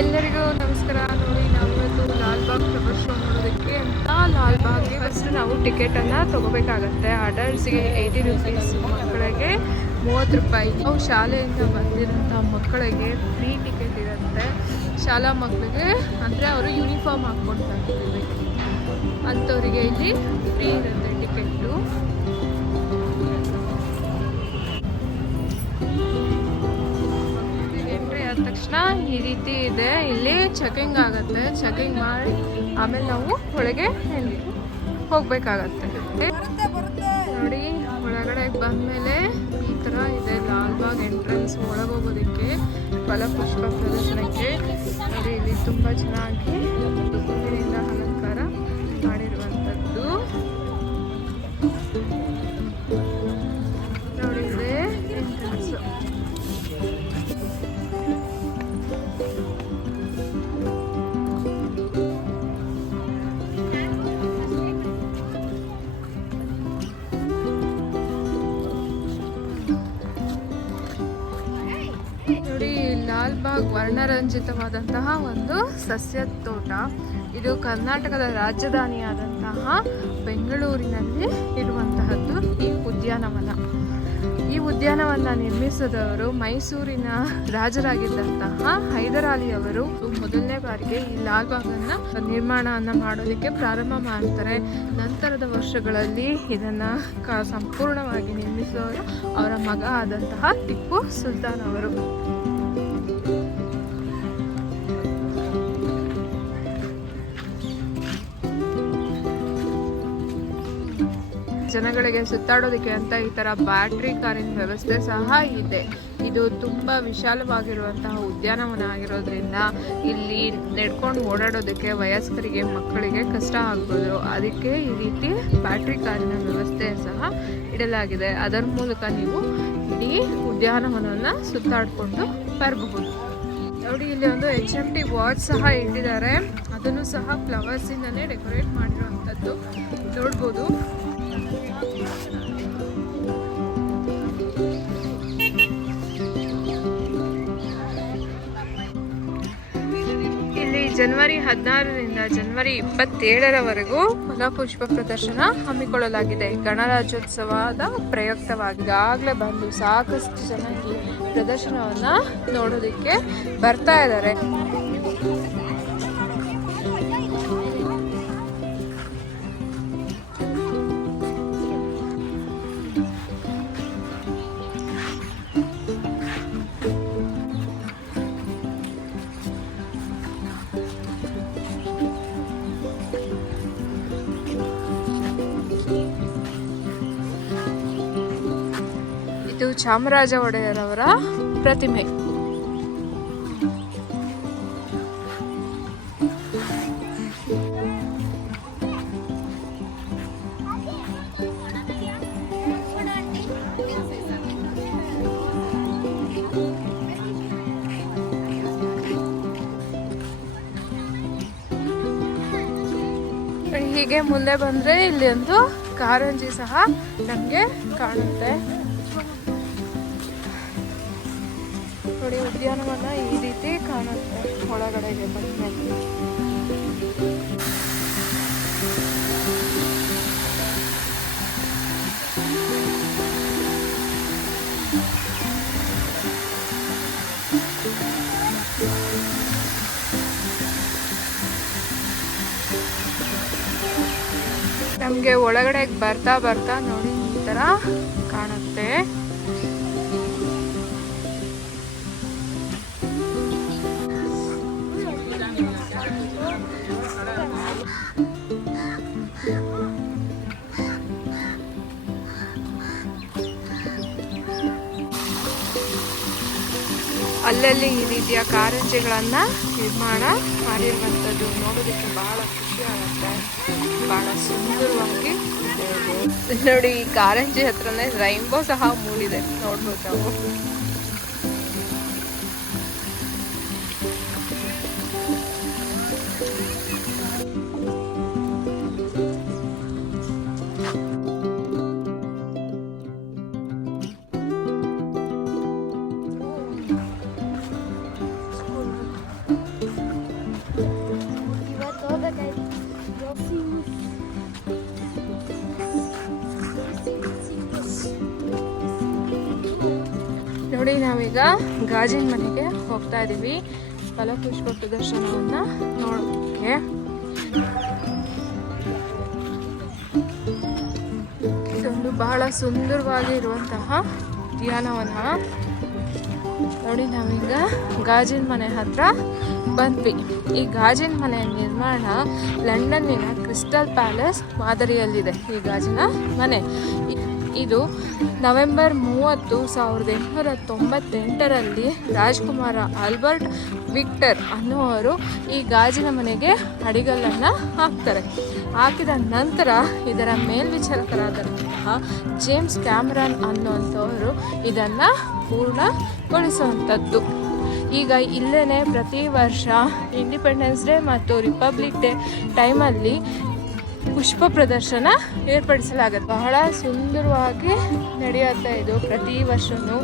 ಎಲ್ಲರಿಗೂ ನಮಸ್ಕಾರ. ನೋಡಿ, ನಾವಿವತ್ತು ಲಾಲ್ಬಾಗ್ ಫ್ಲವರ್ ಶೋ ನೋಡೋದಕ್ಕೆ ಅಂತ ಲಾಲ್ಬಾಗ್ಗೆ ಫಸ್ಟ್ ನಾವು ಟಿಕೆಟನ್ನು ತೊಗೋಬೇಕಾಗತ್ತೆ. ಅಡಲ್ಟ್ಸ್ಗೆ 80 ರುಪೀಸ್, ಮಕ್ಕಳಿಗೆ 30 ರೂಪಾಯಿ. ನಾವು ಶಾಲೆಯಿಂದ ಬಂದಿರೋಂಥ ಮಕ್ಕಳಿಗೆ ಫ್ರೀ ಟಿಕೆಟ್ ಇರುತ್ತೆ. ಶಾಲಾ ಮಕ್ಕಳಿಗೆ ಅಂದರೆ ಅವರು ಯೂನಿಫಾರ್ಮ್ ಹಾಕ್ಕೊಂಡು ಬರ್ತೀವಿ ಅಂಥವರಿಗೆ ಇಲ್ಲಿ ಫ್ರೀ ಇರುತ್ತೆ ಟಿಕೆಟು. ತಕ್ಷಣ ಈ ರೀತಿ ಇದೆ, ಇಲ್ಲಿ ಚೆಕಿಂಗ್ ಆಗುತ್ತೆ. ಚೆಕಿಂಗ್ ಮಾಡಿ ಆಮೇಲೆ ನಾವು ಒಳಗೆ ಹೋಗ್ಬೇಕಾಗತ್ತೆ. ನೋಡಿ, ಒಳಗಡೆ ಬಂದ್ಮೇಲೆ ಈ ತರ ಇದೆ ಲಾಲ್ಬಾಗ್ ಎಂಟ್ರೆನ್ಸ್. ಒಳಗೋಗೋದಕ್ಕೆ ಫಲಪುಷ್ಪ ಪ್ರದರ್ಶನಕ್ಕೆ ನೋಡಿ, ಇಲ್ಲಿ ತುಂಬಾ ಚೆನ್ನಾಗಿ ಹೂವಿನಿಂದ ಅಲಂಕಾರ ಮಾಡಿರುವಂಥದ್ದು. ನೋಡಿ, ಇದೆ ಎಂಟ್ರೆನ್ಸ್. ನೋಡಿ, ಲಾಲ್ಬಾಗ್ ವರ್ಣರಂಜಿತವಾದಂತಹ ಒಂದು ಸಸ್ಯ ತೋಟ. ಇದು ಕರ್ನಾಟಕದ ರಾಜಧಾನಿಯಾದಂತಹ ಬೆಂಗಳೂರಿನಲ್ಲಿ ಇರುವಂತಹದ್ದು ಈ ಉದ್ಯಾನವನ. ಈ ಉದ್ಯಾನವನ ನಿರ್ಮಿಸಿದವರು ಮೈಸೂರಿನ ರಾಜರಾಗಿದ್ದಂತಹ ಹೈದರಾಲಿ ಅವರು ಮೊದಲನೇ ಬಾರಿಗೆ ಈ ಲಾಲ್ಬಾಗನ್ನು ನಿರ್ಮಾಣವನ್ನು ಮಾಡೋದಕ್ಕೆ ಪ್ರಾರಂಭ ಮಾಡ್ತಾರೆ. ನಂತರದ ವರ್ಷಗಳಲ್ಲಿ ಇದನ್ನು ಸಂಪೂರ್ಣವಾಗಿ ನಿರ್ಮಿಸಿದವರು ಅವರ ಮಗ ಆದಂತಹ ಟಿಪ್ಪು ಸುಲ್ತಾನ್ ಅವರು. ಜನಗಳಿಗೆ ಸುತ್ತಾಡೋದಕ್ಕೆ ಅಂತ ಈ ಥರ ಬ್ಯಾಟ್ರಿ ಕಾರಿನ ವ್ಯವಸ್ಥೆ ಸಹ ಇದೆ. ಇದು ತುಂಬ ವಿಶಾಲವಾಗಿರುವಂತಹ ಉದ್ಯಾನವನ ಆಗಿರೋದ್ರಿಂದ ಇಲ್ಲಿ ನಡ್ಕೊಂಡು ಓಡಾಡೋದಕ್ಕೆ ವಯಸ್ಕರಿಗೆ, ಮಕ್ಕಳಿಗೆ ಕಷ್ಟ ಆಗ್ಬೋದು. ಅದಕ್ಕೆ ಈ ರೀತಿ ಬ್ಯಾಟ್ರಿ ಕಾರಿನ ವ್ಯವಸ್ಥೆ ಸಹ ಇಡಲಾಗಿದೆ. ಅದರ ಮೂಲಕ ನೀವು ಇಡೀ ಉದ್ಯಾನವನವನ್ನು ಸುತ್ತಾಡಿಕೊಂಡು ಬರಬಹುದು. ನೋಡಿ, ಇಲ್ಲಿ ಒಂದು HMT ವಾಚ್ ಸಹ ಇಟ್ಟಿದ್ದಾರೆ. ಅದನ್ನು ಸಹ ಫ್ಲವರ್ಸಿಂದನೇ ಡೆಕೋರೇಟ್ ಮಾಡಿರುವಂಥದ್ದು ನೋಡ್ಬೋದು. ಇಲ್ಲಿ ಜನವರಿ 16ರಿಂದ ಜನವರಿ 27ರವರೆಗೂ ಫಲಪುಷ್ಪ ಪ್ರದರ್ಶನ ಹಮ್ಮಿಕೊಳ್ಳಲಾಗಿದೆ. ಗಣರಾಜ್ಯೋತ್ಸವದ ಪ್ರಯುಕ್ತವಾಗಿ ಈಗಾಗಲೇ ಬಂದು ಸಾಕಷ್ಟು ಜನ ಈ ಪ್ರದರ್ಶನವನ್ನ ನೋಡೋದಕ್ಕೆ ಬರ್ತಾ ಇದ್ದಾರೆ. ಇದು ಚಾಮರಾಜ ಒಡೆಯರವರ ಪ್ರತಿಮೆ. ಹೀಗೆ ಮುಂದೆ ಬಂದ್ರೆ ಇಲ್ಲಿ ಒಂದು ಕಾರಂಜಿ ಸಹ ನಮಗೆ ಕಾಣುತ್ತೆ. ನೋಡಿ, ಉದ್ಯಾನವನ ಈ ರೀತಿ ಕಾಣುತ್ತೆ ಒಳಗಡೆಗೆ ಬಂದ್ಮೇಲೆ. ನಮಗೆ ಒಳಗಡೆ ಬರ್ತಾ ಬರ್ತಾ ನೋಡಿ ಈ ತರ ಕಾಣುತ್ತೆ. ಅಲ್ಲಲ್ಲಿ ಈ ರೀತಿಯ ಕಾರಂಜಿಗಳನ್ನ ನಿರ್ಮಾಣ ಮಾಡಿರುವಂಥದ್ದು ನೋಡೋದಕ್ಕೆ ಬಹಳ ಖುಷಿ ಆಗುತ್ತೆ. ಬಹಳ ಸುಂದರವಾಗಿ ನೋಡಿ, ಈ ಕಾರಂಜಿ ಹತ್ರನೇ ರೈನ್ಬೋ ಸಹ ಮೂಡಿದೆ, ನೋಡ್ಬೋದು ನಾವು. ನೋಡಿ ನಾವೀಗ ಗಾಜಿನ ಮನೆಗೆ ಹೋಗ್ತಾ ಇದ್ದೀವಿ ಫಲಪುಷ್ಪ ಪ್ರದರ್ಶನವನ್ನು ನೋಡೋದಕ್ಕೆ. ಇದೊಂದು ಬಹಳ ಸುಂದರವಾಗಿ ಇರುವಂತಹ ಉದ್ಯಾನವನ. ನೋಡಿ ನಾವೀಗ ಗಾಜಿನ ಮನೆ ಹತ್ರ ಬಂದ್ವಿ. ಈ ಗಾಜಿನ ಮನೆ ನಿರ್ಮಾಣ ಲಂಡನ್ನಿನ ಕ್ರಿಸ್ಟಲ್ ಪ್ಯಾಲೇಸ್ ಮಾದರಿಯಲ್ಲಿದೆ ಈ ಗಾಜಿನ ಮನೆ. ಇದು ನವೆಂಬರ್ 30, 1898ರಲ್ಲಿ ರಾಜ್ಕುಮಾರ ಆಲ್ಬರ್ಟ್ ವಿಕ್ಟರ್ ಅನ್ನುವರು ಈ ಗಾಜಿನ ಮನೆಗೆ ಅಡಿಗಲ್ಲನ್ನು ಹಾಕ್ತಾರೆ. ಹಾಕಿದ ನಂತರ ಇದರ ಮೇಲ್ವಿಚಾರಕರಾದಂತಹ ಜೇಮ್ಸ್ ಕ್ಯಾಮರನ್ ಅನ್ನುವಂಥವರು ಇದನ್ನು ಪೂರ್ಣಗೊಳಿಸುವಂಥದ್ದು. ಈಗ ಇಲ್ಲೇ ಪ್ರತಿ ವರ್ಷ ಇಂಡಿಪೆಂಡೆನ್ಸ್ ಡೇ ಮತ್ತು ರಿಪಬ್ಲಿಕ್ ಡೇ ಟೈಮಲ್ಲಿ ಪುಷ್ಪ ಪ್ರದರ್ಶನ ಏರ್ಪಡಿಸಲಾಗುತ್ತೆ. ಬಹಳ ಸುಂದರವಾಗಿ ನಡೆಯುತ್ತೆ ಇದು. ಪ್ರತಿ ವರ್ಷವೂ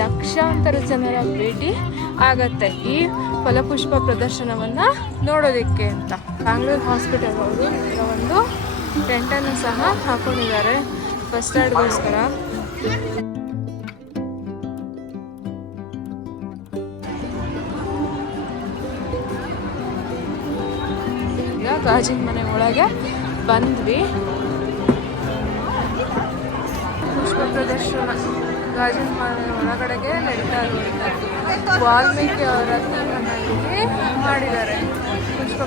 ಲಕ್ಷಾಂತರ ಜನರ ಭೇಟಿ ಆಗತ್ತೆ ಈ ಫಲಪುಷ್ಪ ಪ್ರದರ್ಶನವನ್ನು ನೋಡೋದಕ್ಕೆ ಅಂತ. ಬ್ಯಾಂಗ್ಳೂರ್ ಹಾಸ್ಪಿಟಲ್ ಅವರು ಈಗ ಒಂದು ಟೆಂಟನ್ನು ಸಹ ಹಾಕೊಂಡಿದ್ದಾರೆ ಫಸ್ಟ್ ಏಡ್ಗೋಸ್ಕರ. ಈಗ ಗಾಜಿನ ಮನೆ ಒಳಗೆ ಬಂದ್ವಿ. ಪುಷ್ಪ ಪ್ರದರ್ಶನ ಗಾಜಿನ ಮನೆ ಒಳಗಡೆಗೆ ನಡೀತಾ ಇರುವಂಥದ್ದು. ವಾಲ್ಮೀಕಿ ಅವರ ಥೀಮಲ್ಲಿ ಮಾಡಿದ್ದಾರೆ ಪುಷ್ಪ.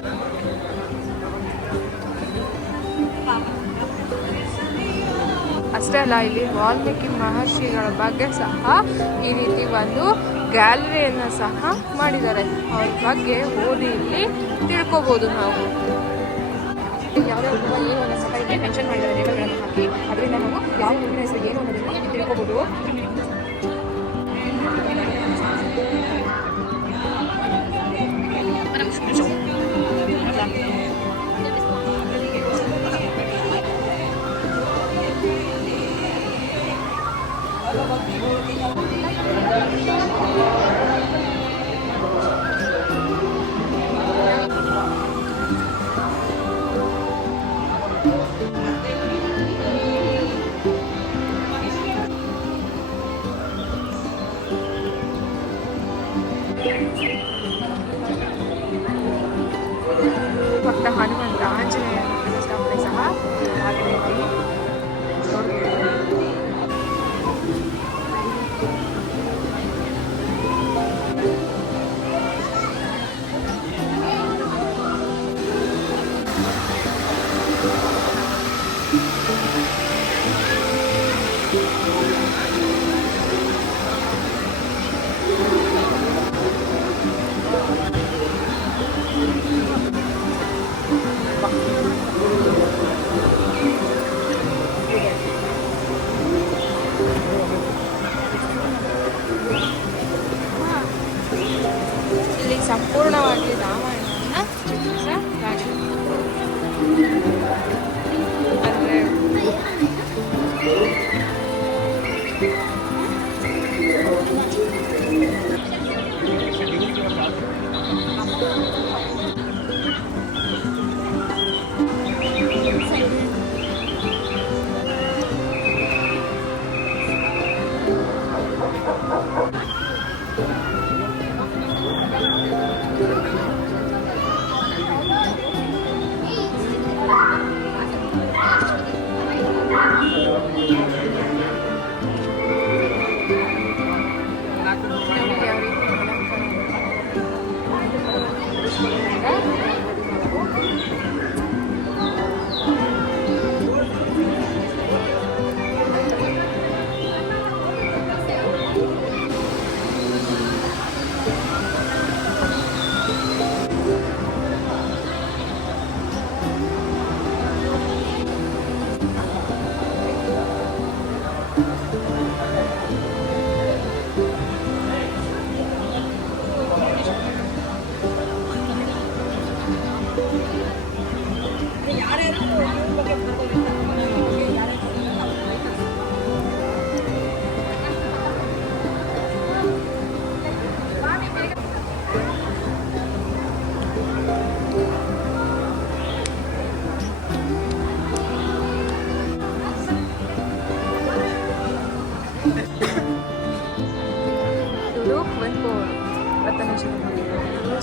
ಅಷ್ಟೇ ಅಲ್ಲ, ಇಲ್ಲಿ ವಾಲ್ಮೀಕಿ ಮಹರ್ಷಿಗಳ ಬಗ್ಗೆ ಸಹ ಈ ರೀತಿ ಒಂದು ಗ್ಯಾಲರಿಯನ್ನು ಸಹ ಮಾಡಿದ್ದಾರೆ. ಅವ್ರ ಬಗ್ಗೆ ಓದಿ ಇಲ್ಲಿ ತಿಳ್ಕೊಬೋದು ನಾವು. ಯಾವ್ಯಾವ ಏನು ಅನ್ನೋ ಸಹ ಇಲ್ಲಿ ಮೆನ್ಷನ್ ಮಾಡಿದ್ದಾರೆ ಲೇಬಲ್ಗಳನ್ನು ಹಾಕಿ. ಅದರಿಂದ ನಾವು ಯಾವ ಊರಿನ ಹೆಸರು ಏನು ಅನ್ನೋದನ್ನು ತಿಳ್ಕೊಬೋದು. ಭಕ್ತ ಹನುಮಂತ ಆಂಜನೇಯ ಸ್ಥಾಪನೆ ಸಹ ಆಗಿದೆ. ಇಲ್ಲಿ ಸಂಪೂರ್ಣವಾಗಿ ರಾಮಾಯಣವನ್ನು ಚಿತ್ರಿಸಲಾಗಿದೆ. ಅಂದರೆ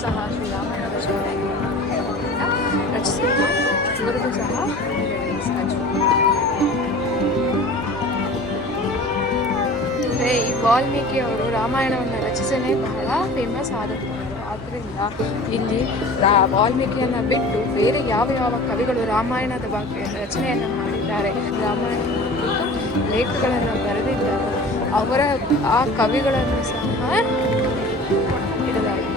ಸಹ ಶ್ರೀರಾಮನ ರಚಿಸಿದ್ದು ಇವರದು ಸಹ ಸ್ಟ್ಯಾಚು. ಅಂದರೆ ಈ ವಾಲ್ಮೀಕಿ ಅವರು ರಾಮಾಯಣವನ್ನು ರಚಿಸನೇ ಬಹಳ ಫೇಮಸ್ ಆದದ್ದು. ಆದ್ದರಿಂದ ಇಲ್ಲಿ ವಾಲ್ಮೀಕಿಯನ್ನು ಬಿಟ್ಟು ಬೇರೆ ಯಾವ ಯಾವ ಕವಿಗಳು ರಾಮಾಯಣದ ಬಗ್ಗೆ ರಚನೆಯನ್ನು ಮಾಡಿದ್ದಾರೆ, ರಾಮಾಯಣದ ಲೇಖಗಳನ್ನು ಬರೆದಿದ್ದಾರೆ, ಅವರ ಆ ಕವಿಗಳನ್ನು ಸಹ ಇಡಲಾಗಿದೆ.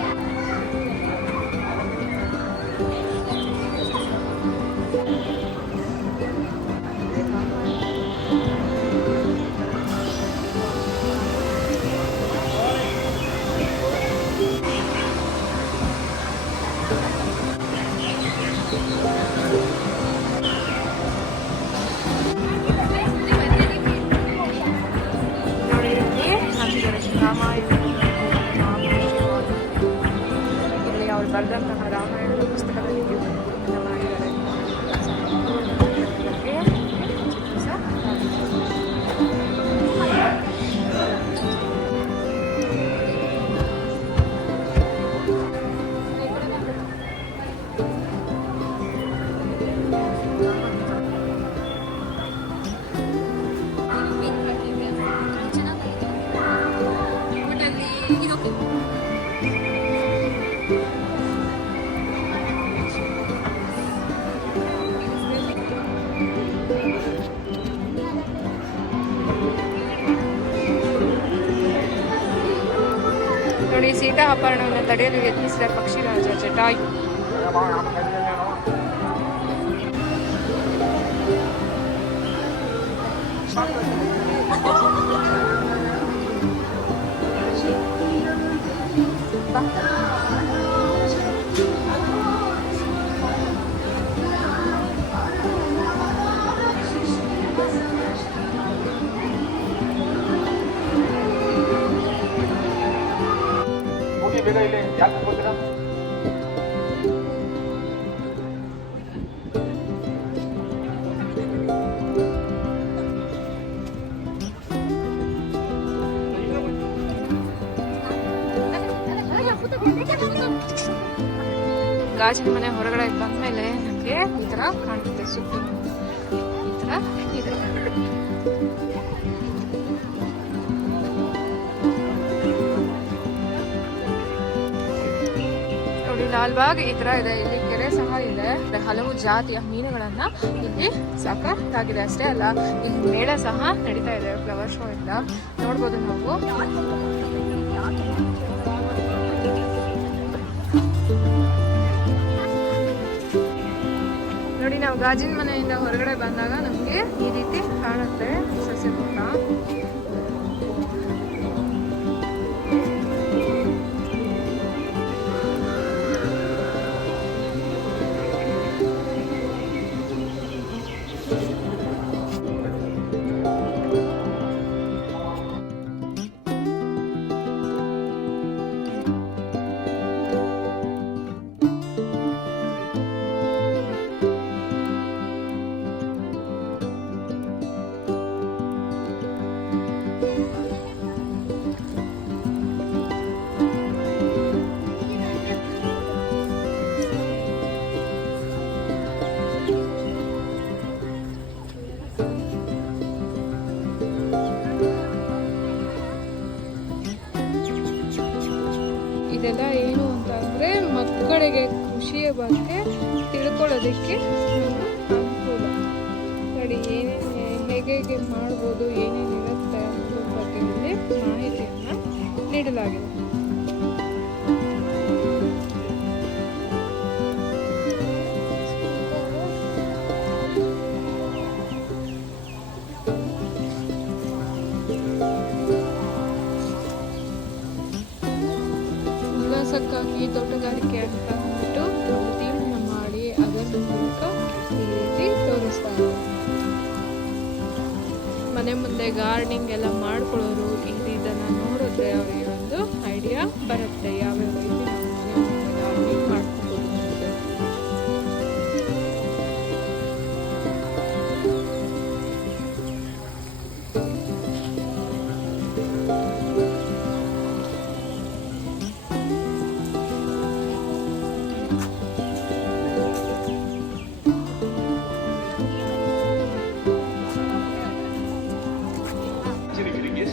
ಇಲ್ಲಿ ಅವ್ರು ಬರೆದಂತಹ ರಾಮಾಯಣದ ಪುಸ್ತಕದಲ್ಲಿ ಮಾಡಿದ್ದಾರೆ. ನೋಡಿ, ಸೀತಾ ಅಪಹರಣವನ್ನು ತಡೆಯಲು ಯತ್ನಿಸಿದ ಪಕ್ಷಿರಾಜ ಜಟಾಯು. ಗಾಜಿನ ಮನೆ ಹೊರಗಡೆ ಬಂದ್ಮೇಲೆ ನಮಗೆ ಈ ತರ ಕಾಣುತ್ತೆ. ಸುತ್ತ ಈ ತರ ಇದೆ. ನೋಡಿ, ಲಾಲ್ಬಾಗ್ ಈ ತರ ಇದೆ. ಇಲ್ಲಿ ಕೆರೆ ಸಹ ಇದೆ. ಹಲವು ಜಾತಿಯ ಮೀನುಗಳನ್ನ ಇಲ್ಲಿ ಸಾಕಾಗಿದೆ. ಅಷ್ಟೇ ಅಲ್ಲ, ಇಲ್ಲಿ ಮೇಳ ಸಹ ನಡೀತಾ ಇದೆ. ಫ್ಲವರ್ ಶೋ ಇಂದ ನೋಡ್ಬೋದು ನಾವು. ನೋಡಿ, ನಾವು ಗಾಜಿನ ಮನೆಯಿಂದ ಹೊರಗಡೆ ಬಂದಾಗ ನಮಗೆ ಈ ರೀತಿ ಕಾಣುತ್ತೆ ಸಸ್ಯ ಕೂಟ. ಇದೆಲ್ಲ ಏನು ಅಂತ ಅಂದರೆ ಮಕ್ಕಳಿಗೆ ಕೃಷಿಯ ಬಗ್ಗೆ ತಿಳ್ಕೊಳ್ಳೋದಕ್ಕೆ ಅನುಕೂಲ. ನೋಡಿ, ಹೇಗೆ ಮಾಡ್ಬೋದು, ಏನೇನಿರುತ್ತೆ ಅನ್ನೋದ್ರ ಬಗ್ಗೆ ಮಾಹಿತಿಯನ್ನು ನೀಡಲಾಗಿದೆ. ಉಲ್ಲಾಸಕ್ಕಾಗಿ ತೋಟಗಾರಿಕೆ ಅಂತ ಅಂದ್ಬಿಟ್ಟು ಪ್ರತಿಯನ್ನು ಮಾಡಿ ಅದರ ಮೂಲಕ ಈ ರೀತಿ ತೋರಿಸ್ತಾರೆ. ಮನೆ ಮುಂದೆ ಗಾರ್ಡನಿಂಗ್ ಎಲ್ಲ ಮಾಡ್ಕೊಳ್ಳೋರು ಇದನ್ನು ನೋಡಿದ್ರೆ ಅವರಿಗೆ ಒಂದು ಐಡಿಯಾ ಬರುತ್ತೆ ಯಾವ್ಯಾವ ರೀತಿ ನಾವು ಮನೆ ಮುಂದೆ ಗಾರ್ಡನಿಂಗ್ ಮಾಡ್ಕೋಬೋದು ಅಂತ.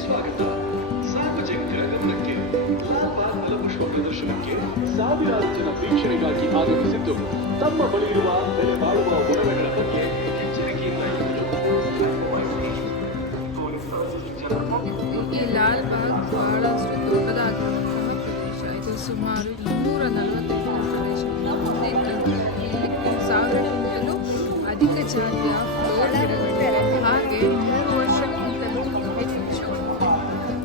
ಸ್ವಾಗತ. ಸಾರ್ವಜನಿಕರ ಗಮನಕ್ಕೆ ಲಾಭ ಫಲಪುಷ್ಪ ಪ್ರದರ್ಶನಕ್ಕೆ ಸಾವಿರಾರು ಜನ ವೀಕ್ಷಣೆಗಾಗಿ ಆಗಮಿಸಿದ್ದು ತಮ್ಮ ಬಳಿ ಇರುವ ಬೆಲೆ ಬಾಳುವ ಒಡವೆಗಳ ಬಗ್ಗೆ ಎಚ್ಚರಿಕೆಯಿಂದ ಈ ಲಾಲ್ ಬಾಗ್ ಬಹಳಷ್ಟು ದೊಡ್ಡದಾಗಿರುವಂತಹ ಪ್ರದೇಶ. ಇದು ಸುಮಾರು 245 ಪ್ರದೇಶದಿಂದ ಹೊಂದಿದ್ದು ಇಲ್ಲಿ 1000ಕ್ಕಿಂತಲೂ ಅಧಿಕ ಜಾತಿಯ ಗಿಡಗಳಿವೆ. ಹಾಗೆ 3 ವರ್ಷಕ್ಕಿಂತಲೂ ಹೆಚ್ಚು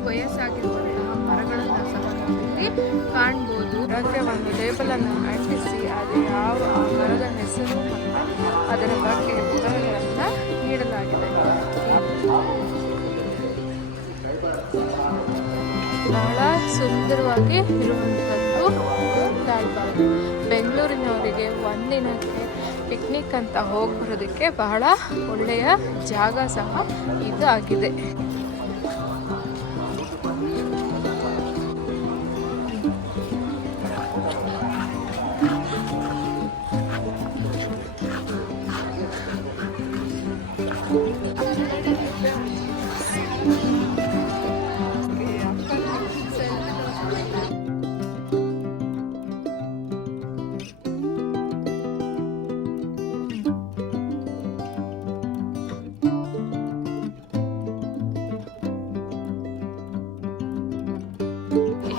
ವಯಸ್ಸಾಗಿರುವಂತಹ ಮರಗಳನ್ನು ಸಹ ಇಲ್ಲಿ ಕಾಣ್ಬೋದು. ಅದಕ್ಕೆ ಒಂದು ಲೇಬಲನ್ನು ಅಂಟಿಸಿ ಅದು ಯಾವ ಆ ಮರದ ಹೆಸರು ಮತ್ತು ಅದರ ಬಗ್ಗೆ ವಿವರಗಳನ್ನು ನೀಡಲಾಗಿದೆ. ಬಹಳ ಸುಂದರವಾಗಿ ಇರುವಂಥದ್ದು ಲಾಲ್ಬಾಗ್. ಬೆಂಗಳೂರಿನವರಿಗೆ ಒಂದಿನಕ್ಕೆ ಪಿಕ್ನಿಕ್ ಅಂತ ಹೋಗಿ ಬರೋದಕ್ಕೆ ಬಹಳ ಒಳ್ಳೆಯ ಜಾಗ ಸಹ ಇದಾಗಿದೆ.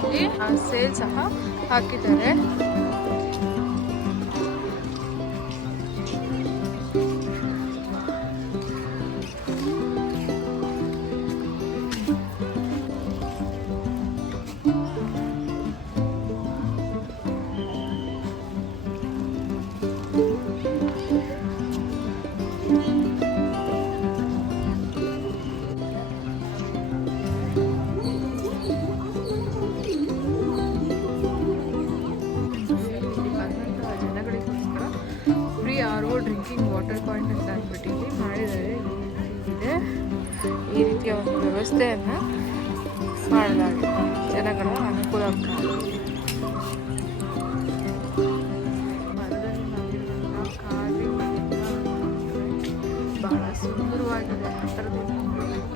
ಇಲ್ಲಿ ಸೇಲ್ ಸಹ ಹಾಕಿದ್ದಾರೆ. ಡ್ರಿಂಕಿಂಗ್ ವಾಟರ್ ಪಾಯಿಂಟ್ ಅಂತ ಅಂದ್ಬಿಟ್ಟು ಇಲ್ಲಿ ಮಾಡಿದ್ದಾರೆ. ಇದೆ ಈ ರೀತಿಯ ಒಂದು ವ್ಯವಸ್ಥೆಯನ್ನು ಮಾಡಲಾಗಿದೆ ಜನಗಳ ಅನುಕೂಲಕ್ಕಾಗಿ. ಮರದಲ್ಲಿ ಮಾಡಿರುವಂತಹ ಕಾರ್ವಿಂಗ್ ಬಹಳ ಸುಂದರವಾಗಿದೆ. ಹತ್ತಿರದಿಂದ ನೋಡಲಿಕ್ಕೆ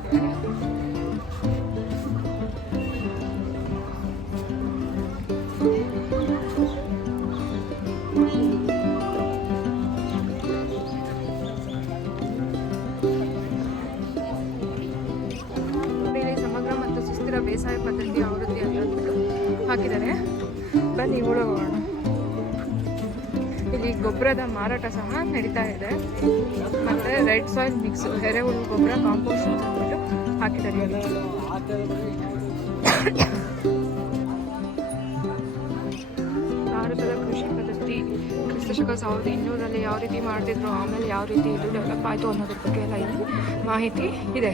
ಬೇಸಾಯ ಪದ್ಧತಿ ಆವೃತ್ತಿ ಅಂತ ಹಾಕಿದ್ದಾರೆ. ಬನ್ನಿ ಒಳಗೋಣ. ಇಲ್ಲಿ ಗೊಬ್ಬರದ ಮಾರಾಟ ಸಹ ನಡೀತಾ ಇದೆ. ಮತ್ತೆ ರೆಡ್ ಸಾಯಿಲ್ ಮಿಕ್ಸ್ ಎರೆಹುಳು ಗೊಬ್ಬರ ಕಾಂಪೋಸ್ಟ್ ಅಂದ್ಬಿಟ್ಟು ಹಾಕಿದ್ದಾರೆ. ಭಾರತದ ಕೃಷಿ ಪದ್ಧತಿ ಕ್ರಿಸ್ತಶಕ 1200ರಲ್ಲಿ ಯಾವ ರೀತಿ ಮಾಡ್ತಿದ್ರು, ಆಮೇಲೆ ಯಾವ ರೀತಿ ಇದು ಡೆವಲಪ್ ಆಯಿತು ಅನ್ನೋದ್ರ ಬಗ್ಗೆ ಎಲ್ಲ ಇಲ್ಲಿ ಮಾಹಿತಿ ಇದೆ.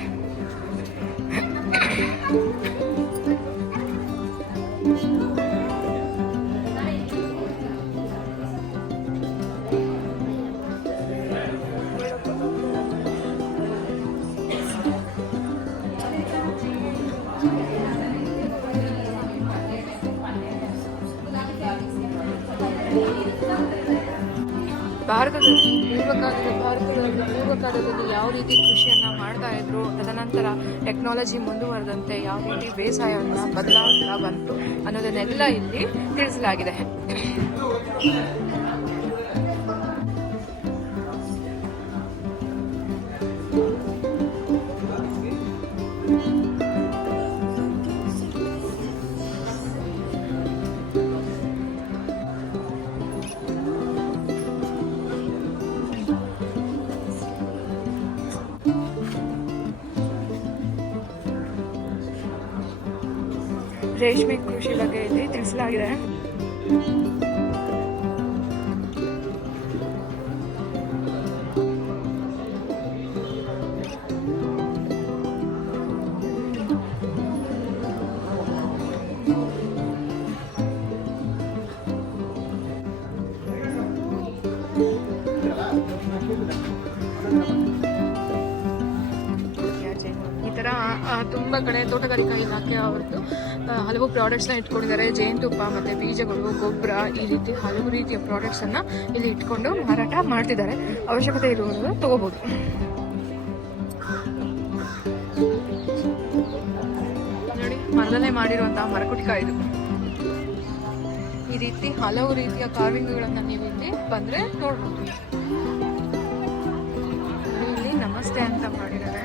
ಭಾರತದಲ್ಲಿ ಪೂರ್ವಕಾಲದಲ್ಲಿ ಯಾವ ರೀತಿ ಕೃಷಿಯನ್ನು ಮಾಡ್ತಾ ಇದ್ರು, ತದನಂತರ ಟೆಕ್ನಾಲಜಿ ಮುಂದುವರೆದಂತೆ ಯಾವ ರೀತಿ ಬೇಸಾಯವನ್ನು ಬದಲಾವಣೆ ಬಂತು ಅನ್ನೋದನ್ನೆಲ್ಲ ಇಲ್ಲಿ ತಿಳಿಸಲಾಗಿದೆ. ರೇಷ್ಮೆ ಕೃಷಿ ಬಗ್ಗೆ ಇಲ್ಲಿ ತಿಳಿಸಲಾಗಿದೆ. ಈ ಥರ ತುಂಬ ಕಡೆ ತೋಟಗಾರಿಕಾ ಇಲಾಖೆ ಅವ್ರದ್ದು ಹಲವು ಪ್ರಾಡಕ್ಟ್ಸ್ನ ಇಟ್ಕೊಂಡಿದ್ದಾರೆ. ಜೇನುತುಪ್ಪ ಮತ್ತು ಬೀಜಗಳು, ಗೊಬ್ಬರ, ಈ ರೀತಿ ಹಲವು ರೀತಿಯ ಪ್ರಾಡಕ್ಟ್ಸನ್ನು ಇಲ್ಲಿ ಇಟ್ಕೊಂಡು ಮಾರಾಟ ಮಾಡ್ತಿದ್ದಾರೆ. ಅವಶ್ಯಕತೆ ಇರುವುದು ತಗೋಬೋದು. ನೋಡಿ, ಮರದಲ್ಲೇ ಮಾಡಿರುವಂತಹ ಮರಕುಟಿಕ ಇದು. ಈ ರೀತಿ ಹಲವು ರೀತಿಯ ಕಾರ್ವಿಂಗ್ಗಳನ್ನು ನೀವು ಇಲ್ಲಿ ಬಂದರೆ ನೋಡ್ಬೋದು. ಇಲ್ಲಿ ನಮಸ್ತೆ ಅಂತ ಮಾಡಿದ್ದಾರೆ.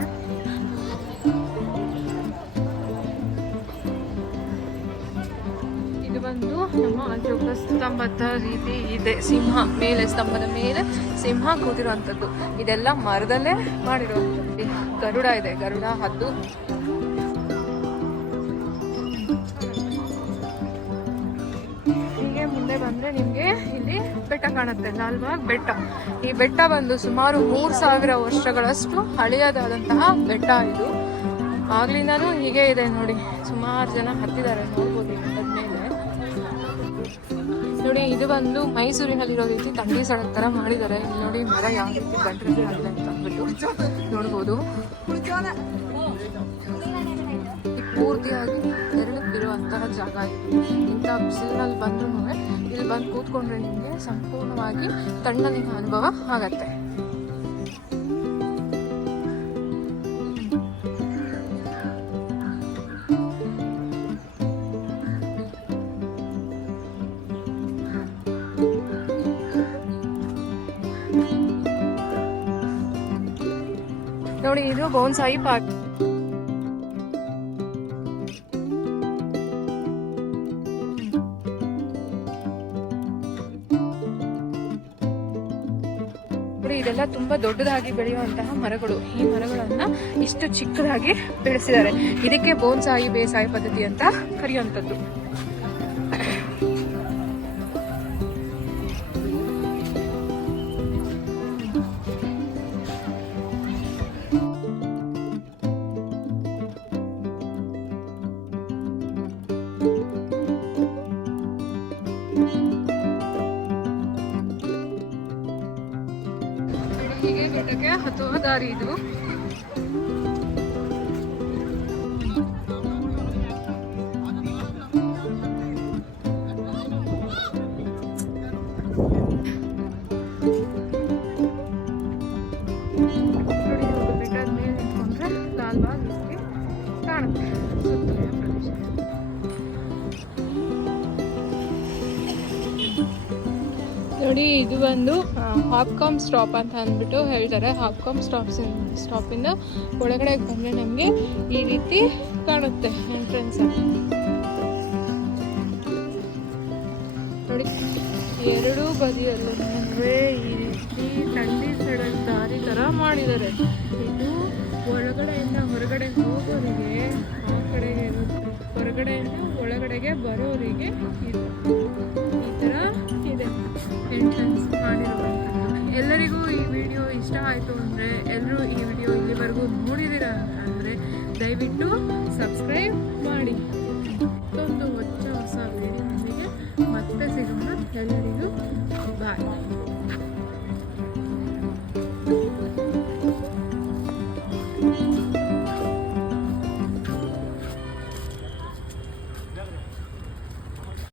ಇದು ಬಂದು ನಮ್ಮ ಅಶೋಕ ಸ್ತಂಭದ ರೀತಿ ಇದೆ. ಸಿಂಹ ಮೇಲೆ, ಸ್ತಂಭದ ಮೇಲೆ ಸಿಂಹ ಕೂತಿರುವಂಥದ್ದು. ಇದೆಲ್ಲ ಮರದಲ್ಲೇ ಮಾಡಿರುವಂಥದ್ದು. ಗರುಡ ಇದೆ, ಗರುಡ ಹದ್ದು. ಹೀಗೆ ಮುಂದೆ ಬಂದರೆ ನಿಮಗೆ ಇಲ್ಲಿ ಬೆಟ್ಟ ಕಾಣುತ್ತೆ, ಲಾಲ್ಬಾಗ್ ಬೆಟ್ಟ. ಈ ಬೆಟ್ಟ ಬಂದು ಸುಮಾರು 3000 ವರ್ಷಗಳಷ್ಟು ಹಳೆಯದಾದಂತಹ ಬೆಟ್ಟ ಇದು. ಆಗ್ಲಿಂದನೂ ಹೀಗೆ ಇದೆ ನೋಡಿ. ಸುಮಾರು ಜನ ಹತ್ತಿದ್ದಾರೆ, ನೋಡ್ಬೋದು ಈ ಬೆಟ್ಟದ ಮೇಲೆ. ನೋಡಿ, ಇದು ಬಂದು ಮೈಸೂರಿನಲ್ಲಿರೋ ರೀತಿ ತಂಡಿ ಸಡಕ್ ಥರ ಮಾಡಿದ್ದಾರೆ. ಇಲ್ಲಿ ನೋಡಿ, ಮರ ಯಾವ ರೀತಿ ಗಂಟೆ ಆಗಿದೆ ಅಂತ ಅಂದ್ಬಿಟ್ಟು ನೋಡ್ಬೋದು. ಪೂರ್ತಿಯಾಗಿ ಇರುವಂತಹ ಜಾಗ ಇದು. ಇಂಥ ಬಿಸಿಲಿನಲ್ಲಿ ಬಂದ್ರೂ ಇಲ್ಲಿ ಬಂದು ಕೂತ್ಕೊಂಡ್ರೆ ನಿಮಗೆ ಸಂಪೂರ್ಣವಾಗಿ ತಣ್ಣನೆಯ ಅನುಭವ ಆಗತ್ತೆ. ನೋಡಿ, ಇದು ಬೋನ್ಸಾಯಿ ಪಾರ್ಕ್. ಇದೆಲ್ಲ ತುಂಬಾ ದೊಡ್ಡದಾಗಿ ಬೆಳೆಯುವಂತಹ ಮರಗಳು. ಈ ಮರಗಳನ್ನ ಇಷ್ಟು ಚಿಕ್ಕದಾಗಿ ಬೆಳೆಸಿದ್ದಾರೆ. ಇದಕ್ಕೆ ಬೋನ್ಸಾಯಿ ಬೇಸಾಯ ಪದ್ಧತಿ ಅಂತ ಕರೆಯುವಂಥದ್ದು. ಹೀಗೆ ಬೆಟ್ಟಕ್ಕೆ ಹತ್ತುವ ದಾರಿ ಇದು. ಬೆಟ್ಟದ ಮೇಲೆ ನಿಂತ್ಕೊಂಡ್ರೆ ಲಾಲ್ಬಾಗ್ ಕಾಣುತ್ತೆ ಸುತ್ತಲಿನ ಪ್ರದೇಶ. ನೋಡಿ, ಇದು ಒಂದು ಹಾಪ್ಕಾಮ್ ಸ್ಟಾಪ್ ಅಂತ ಅಂದ್ಬಿಟ್ಟು ಹೇಳ್ತಾರೆ. ಹಾಪ್ಕಾಮ್ ಸ್ಟಾಪಿಂದ ಒಳಗಡೆ ಬಂದರೆ ನಮಗೆ ಈ ರೀತಿ ಕಾಣುತ್ತೆ ಎಂಟ್ರೆನ್ಸ್. ನೋಡಿ, ಎರಡೂ ಬದಿಯಲ್ಲೂ ಅಂದರೆ ಈ ರೀತಿ ತಂಡಿ ಸಡಕ್ ದಾರಿ ಥರ ಮಾಡಿದ್ದಾರೆ. ಇದು ಒಳಗಡೆಯಿಂದ ಹೊರಗಡೆ ಹೋಗೋರಿಗೆ ಆ ಕಡೆಗೆ ಇರುತ್ತೆ, ಹೊರಗಡೆಯಿಂದ ಒಳಗಡೆಗೆ ಬರೋರಿಗೆ ಇದು ಈ ಥರ ಇದೆ ಎಂಟ್ರೆನ್ಸ್ ಮಾಡಿರುವಂಥದ್ದು. ಎಲ್ಲರಿಗೂ ಈ ವಿಡಿಯೋ ಇಷ್ಟ ಆಯಿತು ಅಂದರೆ, ಎಲ್ಲರೂ ಈ ವಿಡಿಯೋ ಇಲ್ಲಿವರೆಗೂ ನೋಡಿದ್ದೀರಾ ಅಂದರೆ ದಯವಿಟ್ಟು